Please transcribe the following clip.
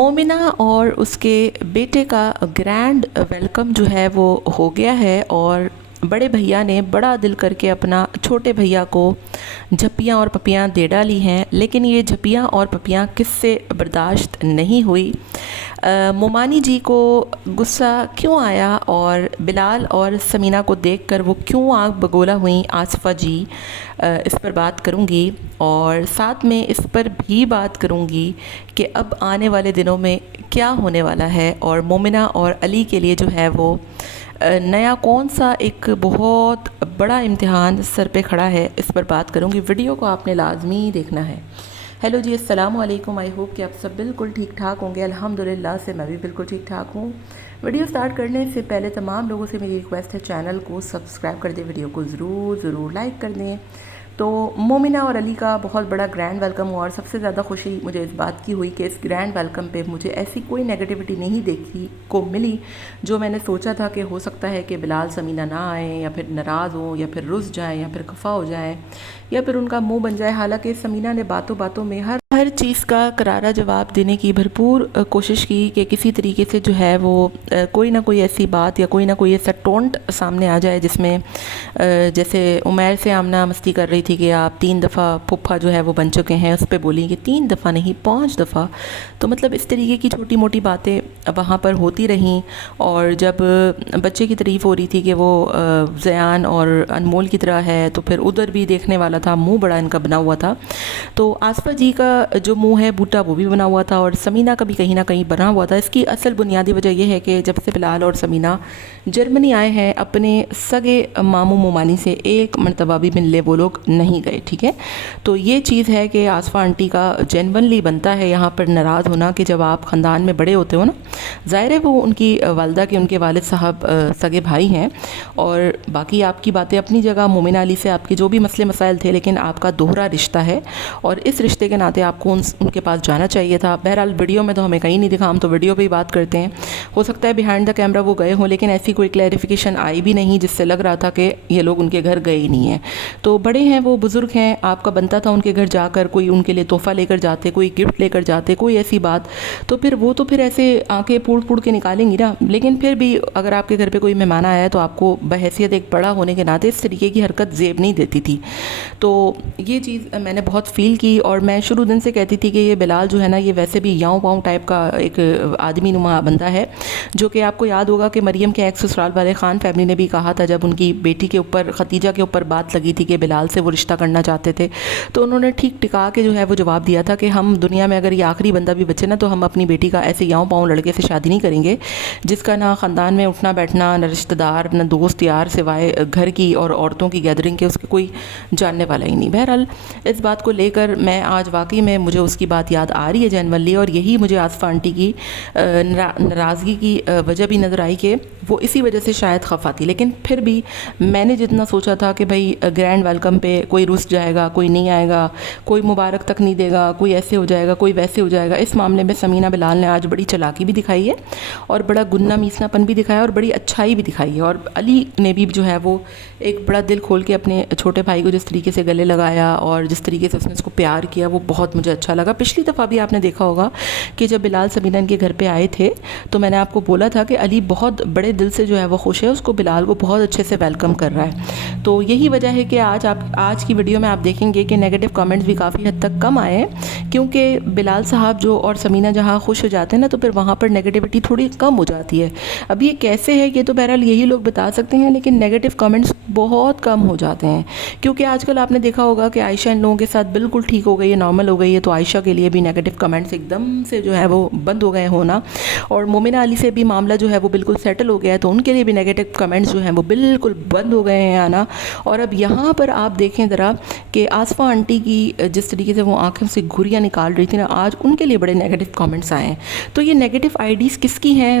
مومنہ اور اس کے بیٹے کا گرینڈ ویلکم جو ہے وہ ہو گیا ہے، اور بڑے بھیا نے بڑا دل کر کے اپنا چھوٹے بھیا کو جھپیاں اور پپیاں دے ڈالی ہیں، لیکن یہ جھپیاں اور پپیاں کس سے برداشت نہیں ہوئی۔ مومانی جی کو غصہ کیوں آیا اور بلال اور سمینہ کو دیکھ کر وہ کیوں آنکھ بگولا ہوئیں آصفہ جی، اس پر بات کروں گی، اور ساتھ میں اس پر بھی بات کروں گی کہ اب آنے والے دنوں میں کیا ہونے والا ہے، اور مومنہ اور علی کے لیے جو ہے وہ نیا کون سا ایک بہت بڑا امتحان سر پہ کھڑا ہے، اس پر بات کروں گی۔ ویڈیو کو آپ نے لازمی دیکھنا ہے۔ ہیلو جی، السلام علیکم، آئی ہوپ کہ آپ سب بالکل ٹھیک ٹھاک ہوں گے۔ الحمدللہ سے میں بھی بالکل ٹھیک ٹھاک ہوں۔ ویڈیو سٹارٹ کرنے سے پہلے تمام لوگوں سے میری ریکویسٹ ہے، چینل کو سبسکرائب کر دیں، ویڈیو کو ضرور لائک کر دیں۔ تو مومنہ اور علی کا بہت بڑا گرینڈ ویلکم ہوا، اور سب سے زیادہ خوشی مجھے اس بات کی ہوئی کہ اس گرینڈ ویلکم پہ مجھے ایسی کوئی نیگیٹیوٹی نہیں دیکھی کو ملی جو میں نے سوچا تھا کہ ہو سکتا ہے کہ بلال سمینہ نہ آئیں، یا پھر ناراض ہوں، یا پھر رس جائیں، یا پھر خفا ہو جائیں، یا پھر ان کا منہ بن جائے۔ حالانکہ سمینہ نے باتوں باتوں میں ہر چیز کا کرارا جواب دینے کی بھرپور کوشش کی کہ کسی طریقے سے جو ہے وہ کوئی نہ کوئی ایسی بات یا کوئی نہ کوئی ایسا ٹونٹ سامنے آ جائے جس میں جیسے عمیر سے آمنہ مستی کر رہی تھی کہ آپ 3 دفعہ پھپھا جو ہے وہ بن چکے ہیں، اس پہ بولی کہ 3 دفعہ نہیں 5 دفعہ۔ تو مطلب اس طریقے کی چھوٹی موٹی باتیں وہاں پر ہوتی رہیں، اور جب بچے کی تعریف ہو رہی تھی کہ وہ زیان اور انمول کی طرح ہے، تو پھر ادھر بھی دیکھنے والا تھا، منہ بڑا ان کا بنا ہوا تھا۔ تو آصفہ جی کا جو منہ ہے بوٹا وہ بھی بنا ہوا تھا، اور سمینہ کا بھی کہیں نہ کہیں بنا ہوا تھا۔ اس کی اصل بنیادی وجہ یہ ہے کہ جب سے بلال اور سمینہ جرمنی آئے ہیں، اپنے سگے ماموں مومانی سے ایک مرتبہ بھی ملنے وہ لوگ نہیں گئے، ٹھیک ہے۔ تو یہ چیز ہے کہ آصفہ آنٹی کا جینونلی بنتا ہے یہاں پر ناراض ہونا، کہ جب آپ خاندان میں بڑے ہوتے ہو نا، ظاہر ہے وہ ان کی والدہ کے ان کے والد صاحب سگے بھائی ہیں، اور باقی آپ کی باتیں اپنی جگہ، مومنہ علی سے آپ کے جو بھی مسئلے مسائل تھے، لیکن آپ کا دوہرا رشتہ ہے، اور اس رشتے کے ناطے آپ کو ان کے پاس جانا چاہیے تھا۔ بہرحال ویڈیو میں تو ہمیں کہیں نہیں دکھا، ہم تو ویڈیو پہ ہی بات کرتے ہیں، ہو سکتا ہے بیہائنڈ دا کیمرہ وہ گئے ہوں، لیکن ایسی کوئی کلیریفیکیشن آئی بھی نہیں جس سے لگ رہا تھا کہ یہ لوگ ان کے گھر گئے ہی نہیں ہیں۔ تو بڑے ہیں وہ، بزرگ ہیں، آپ کا بنتا تھا ان کے گھر جا کر کوئی ان کے لیے تحفہ لے کر جاتے، کوئی گفٹ لے کر جاتے، کوئی ایسی بات، تو پھر وہ تو پھر ایسے آنکھیں پھوڑ کے نکالیں گی نا۔ لیکن پھر بھی اگر آپ کے گھر پہ کوئی مہمان آیا ہے تو آپ کو بحیثیت ایک بڑا ہونے کے ناطے اس طریقے کی حرکت زیب نہیں دیتی تھی۔ تو یہ چیز میں نے بہت فیل کی، اور میں شروع دن سے کہتی تھی کہ یہ بلال جو ہے نا، یہ ویسے بھی یاؤں پاؤں ٹائپ کا ایک آدمی نما بندہ ہے، جو کہ آپ کو یاد ہوگا کہ مریم کے ایکس سسرال والے خان فیملی نے بھی کہا تھا، جب ان کی بیٹی کے اوپر ختیجہ کے اوپر بات لگی تھی کہ بلال سے وہ رشتہ کرنا چاہتے تھے، تو انہوں نے ٹھیک ٹکا کے جو ہے وہ جواب دیا تھا کہ ہم دنیا میں اگر یہ آخری بندہ بھی بچے نا، تو ہم اپنی بیٹی کا ایسے یاؤں پاؤں لڑکے سے شادی نہیں کریں گے جس کا نہ خاندان میں اٹھنا بیٹھنا، نہ رشتہ دار، نہ دوست یار، سوائے گھر کی اور عورتوں کی گیدرنگ کے اس کے کوئی جاننے والا ہی نہیں۔ بہرحال اس بات کو لے کر میں آج واقعی میں مجھے اس کی بات یاد آ رہی ہے جینونلی، اور یہی مجھے آصفہ آنٹی کی ناراضگی کی وجہ بھی نظر آئی کہ وہ اسی وجہ سے شاید خفا تھی۔ لیکن پھر بھی میں نے جتنا سوچا تھا کہ بھائی گرینڈ ویلکم پہ کوئی رس جائے گا، کوئی نہیں آئے گا، کوئی مبارک تک نہیں دے گا، کوئی ایسے ہو جائے گا، کوئی ویسے ہو جائے گا، اس معاملے میں سمینہ بلال نے آج بڑی چلاکی بھی دکھائی ہے، اور بڑا گنا میسنا پن بھی دکھایا، اور بڑی اچھائی بھی دکھائی ہے۔ اور علی نے بھی جو ہے وہ ایک بڑا دل کھول کے اپنے چھوٹے بھائی کو جس طریقے سے گلے لگایا، اور جس طریقے سے اس نے اس کو پیار کیا، وہ بہت مجھے اچھا لگا۔ پچھلی دفعہ بھی آپ نے دیکھا ہوگا کہ جب بلال سمینہ ان کے گھر پہ آئے تھے، تو میں نے آپ کو بولا تھا کہ علی بہت بڑے دل سے جو ہے وہ خوش ہے، اس کو بلال کو بہت اچھے سے ویلکم کر رہا ہے۔ تو یہی وجہ ہے کہ آج کی ویڈیو میں آپ دیکھیں گے کہ نیگیٹو کامنٹس بھی کافی حد تک کم آئے ہیں، کیونکہ بلال صاحب جو اور سمینہ جہاں خوش ہو جاتے ہیں نا، تو پھر وہاں پر نیگیٹیوٹی تھوڑی کم ہو جاتی ہے۔ اب یہ کیسے ہے یہ تو بہرحال یہی لوگ بتا سکتے ہیں، لیکن نیگیٹو کامنٹس بہت کم ہو جاتے ہیں، کیونکہ آج کل آپ نے دیکھا ہوگا کہ عائشہ ان لوگوں کے ساتھ بالکل ٹھیک ہو گئی ہے، نارمل ہو گئی ہے، تو عائشہ کے لیے بھی نیگیٹو کامنٹس ایک دم سے جو ہے وہ بند ہو گئے ہونا، اور مومنہ علی سے بھی معاملہ جو ہے وہ بالکل سیٹل ہو گیا ہے، تو ان کے لیے بھی نیگیٹو کامنٹس جو ہیں وہ بالکل بند ہو گئے ہیں آنا۔ اور اب یہاں پر آپ دیکھیں ذرا کہ آصفہ آنٹی کی جس طریقے سے وہ آنکھوں سے گھریاں نکال رہی تھی نا، آج ان کے لیے بڑے نیگیٹو کامنٹس آئے ہیں۔ تو یہ نیگیٹو آئی ڈیز کس کی ہیں؟